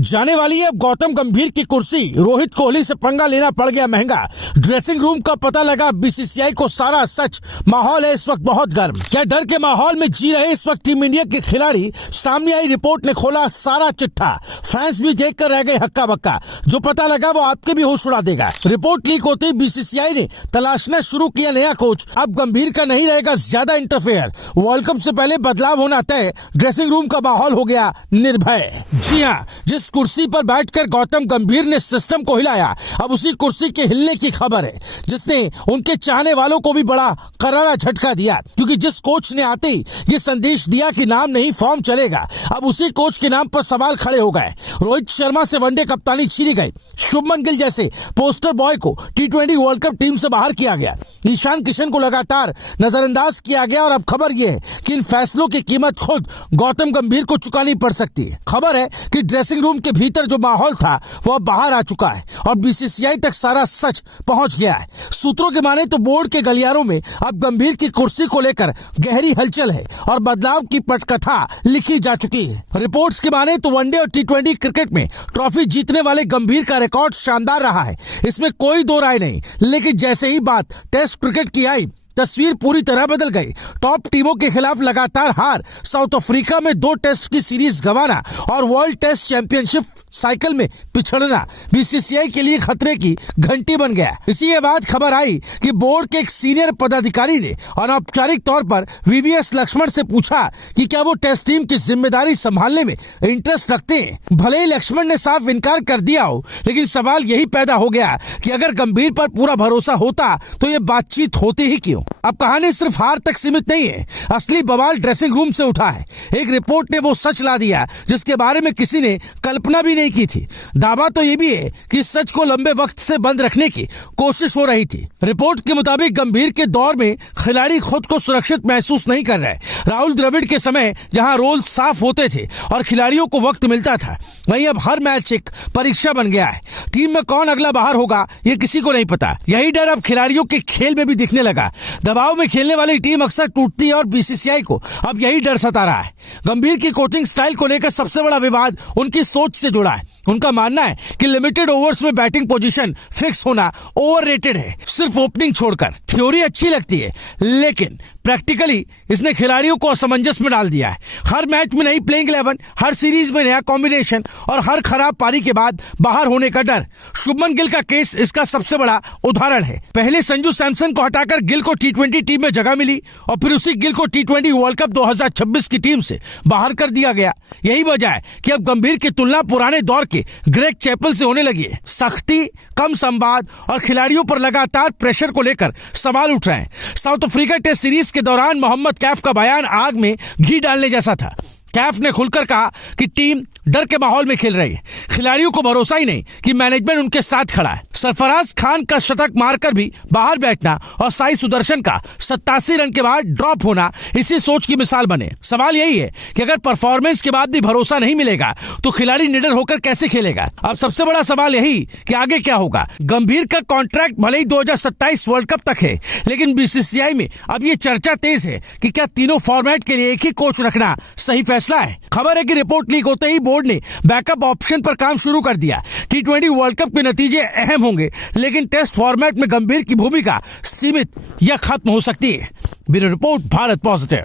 जाने वाली है गौतम गंभीर की कुर्सी। रोहित कोहली से पंगा लेना पड़ गया महंगा। ड्रेसिंग रूम का पता लगा बीसीसीआई को सारा सच। माहौल है इस वक्त बहुत गर्म। क्या डर के माहौल में जी रहे इस वक्त टीम इंडिया के खिलाड़ी? सामने आई रिपोर्ट ने खोला सारा चिट्ठा। फैंस भी देख कर रह गए हक्का बक्का। जो पता लगा वो आपके भी होश उड़ा देगा। रिपोर्ट लीक होते ही बीसीसीआई ने तलाशना शुरू किया नया कोच। अब गंभीर का नहीं रहेगा ज्यादा इंटरफेयर। वर्ल्ड कप से पहले बदलाव होना तय। ड्रेसिंग रूम का माहौल हो गया निर्भय। जी हाँ, जिस कुर्सी पर बैठकर गौतम गंभीर ने सिस्टम को हिलाया, अब उसी कुर्सी के हिलने की खबर है, जिसने उनके चाहने वालों को भी बड़ा करारा झटका दिया। क्योंकि जिस कोच ने आते ही ये संदेश दिया कि नाम नहीं फॉर्म चलेगा, अब उसी कोच के नाम पर सवाल खड़े हो गए। रोहित शर्मा से वनडे कप्तानी छीनी गई। शुभमन गिल जैसे पोस्टर बॉय को टी20 वर्ल्ड कप टीम से बाहर किया गया। ईशान किशन को लगातार नजरअंदाज किया गया। और अब खबर यह है कि इन फैसलों की कीमत खुद गौतम गंभीर को चुकानी पड़ सकती है। खबर है कि ड्रेसिंग रूम के भीतर जो माहौल था वो अब बाहर आ चुका है और बीसीसीआई तक सारा सच पहुंच गया है। सूत्रों के माने तो बोर्ड के गलियारों में अब गंभीर की कुर्सी को लेकर गहरी हलचल है और बदलाव की पटकथा लिखी जा चुकी है। रिपोर्ट्स के माने तो वनडे और टी20 क्रिकेट में ट्रॉफी जीतने वाले गंभीर का रिकॉर्ड शानदार रहा है, इसमें कोई दो राय नहीं। लेकिन जैसे ही बात टेस्ट क्रिकेट की आई, तस्वीर पूरी तरह बदल गई। टॉप टीमों के खिलाफ लगातार हार, साउथ अफ्रीका में 2 टेस्ट की सीरीज गंवाना और वर्ल्ड टेस्ट चैंपियनशिप साइकिल में पिछड़ना बीसीसीआई के लिए खतरे की घंटी बन गया। इसी के बाद खबर आई कि बोर्ड के एक सीनियर पदाधिकारी ने अनौपचारिक तौर पर वीवीएस लक्ष्मण से पूछा कि क्या वो टेस्ट टीम की जिम्मेदारी संभालने में इंटरेस्ट रखते हैं। भले ही लक्ष्मण ने साफ इनकार कर दिया हो, लेकिन सवाल यही पैदा हो गया कि अगर गंभीर पर पूरा भरोसा होता तो ये बातचीत होती ही क्यों। अब कहानी सिर्फ हार तक सीमित नहीं है, असली बवाल ड्रेसिंग रूम से उठा है। एक रिपोर्ट ने वो सच ला दिया जिसके बारे में किसी ने कल्पना भी नहीं की थी। दावा तो ये भी है कि सच को लंबे वक्त से बंद रखने की कोशिश हो रही थी। रिपोर्ट के मुताबिक गंभीर के दौर में खिलाड़ी खुद को सुरक्षित महसूस नहीं कर रहे। राहुल द्रविड़ के समय जहां रोल साफ होते थे और खिलाड़ियों को वक्त मिलता था, वहीं अब हर मैच एक परीक्षा बन गया है। टीम में कौन अगला बाहर होगा ये किसी को नहीं पता। यही डर अब खिलाड़ियों के खेल में भी दिखने लगा। दबाव में खेलने वाली टीम अक्सर टूटती है और बीसीसीआई को अब यही डर सता रहा है। गंभीर की कोचिंग स्टाइल को लेकर सबसे बड़ा विवाद उनकी सोच से जुड़ा है। उनका मानना है कि लिमिटेड ओवर्स में बैटिंग पोजीशन फिक्स होना ओवररेटेड है, सिर्फ ओपनिंग छोड़कर। थ्योरी अच्छी लगती है, लेकिन प्रैक्टिकली इसने खिलाड़ियों को असमंजस में डाल दिया है। हर मैच में नई प्लेइंग 11, हर सीरीज में नया कॉम्बिनेशन और हर खराब पारी के बाद बाहर होने का डर। शुभमन गिल का केस इसका सबसे बड़ा उदाहरण है। पहले संजू सैमसन को हटाकर गिल को टी20 टीम में जगह मिली और फिर उसी गिल को टी20 वर्ल्ड कप 2026 की टीम से बाहर कर दिया गया। यही वजह है कि अब गंभीर की तुलना पुराने दौर के ग्रेग चैपल से होने लगी है। सख्ती, कम संवाद और खिलाड़ियों पर लगातार प्रेशर को लेकर सवाल उठ रहे हैं। साउथ अफ्रीका टेस्ट सीरीज के दौरान मोहम्मद कैफ का बयान आग में घी डालने जैसा था। कैफ ने खुलकर कहा कि टीम डर के माहौल में खेल रही है। खिलाड़ियों को भरोसा ही नहीं कि मैनेजमेंट उनके साथ खड़ा है। सरफराज खान का शतक मारकर भी बाहर बैठना और साई सुदर्शन का 87 रन के बाद ड्रॉप होना इसी सोच की मिसाल बने। सवाल यही है कि अगर परफॉर्मेंस के बाद भी भरोसा नहीं मिलेगा तो खिलाड़ी निडर होकर कैसे खेलेगा। अब सबसे बड़ा सवाल यही कि आगे क्या होगा। गंभीर का कॉन्ट्रैक्ट भले ही 2027 वर्ल्ड कप तक है, लेकिन बीसीसीआई में अब ये चर्चा तेज है कि क्या तीनों फॉर्मेट के लिए एक ही कोच रखना सही फैसला है। खबर है कि रिपोर्ट लीक होते ही बोर्ड ने बैकअप ऑप्शन पर काम शुरू कर दिया। टी20 वर्ल्ड कप के नतीजे अहम होंगे, लेकिन टेस्ट फॉर्मेट में गंभीर की भूमिका सीमित या खत्म हो सकती है। Bureau report, Bharat positive.